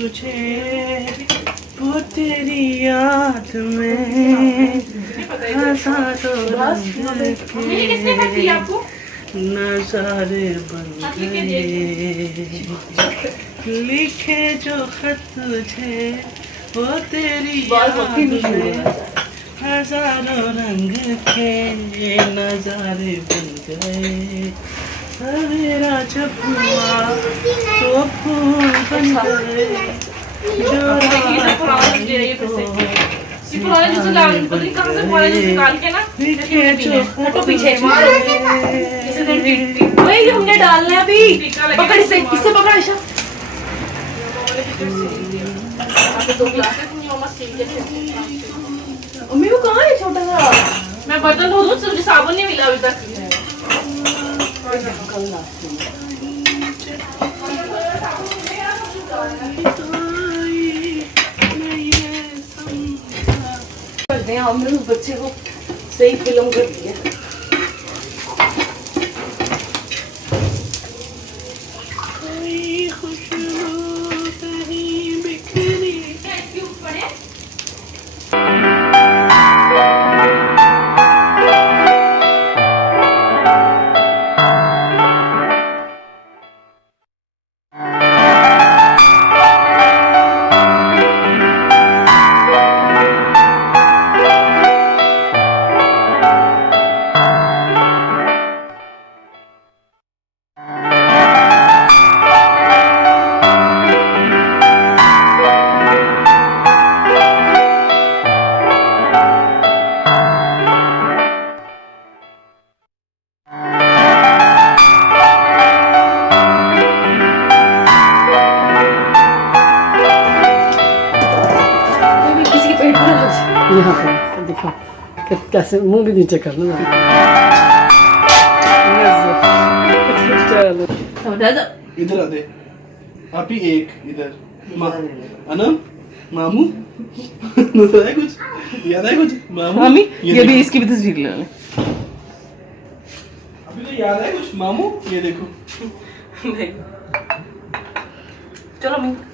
तुझे वो तेरी याद में हजारों रंग के नजारे बन गए लिखे जो खत तुझे वो तेरी याद में हजारों रंग के नजारे बन गए सवेरा जब हुआ तो फूल बन गए जो पुराने जूस डाल पता नहीं कहां से पुराने जूस निकाल के ना हटो पीछे मारो वही हमने डालना है अभी पकड़ इसे किससे पकड़ा आयशा आपके 2 ग्लासेस नहीं मम्मा स्टील के थे मम्मी वो कहां है छोटा सा मैं बर्तन धो दूं मुझे साबुन नहीं मिला अभी तक करते हैं हमने उस बच्चे को सही फिल्म कर दिया यहाँ पर देखो कैसे मुंह भी नीचे करना इधर आ दे आप ही एक इधर अनम मामू है कुछ याद है कुछ मामू मामी ये भी इसकी भी तस्वीर ले लें अभी तो याद है कुछ मामू ये देखो चलो मैं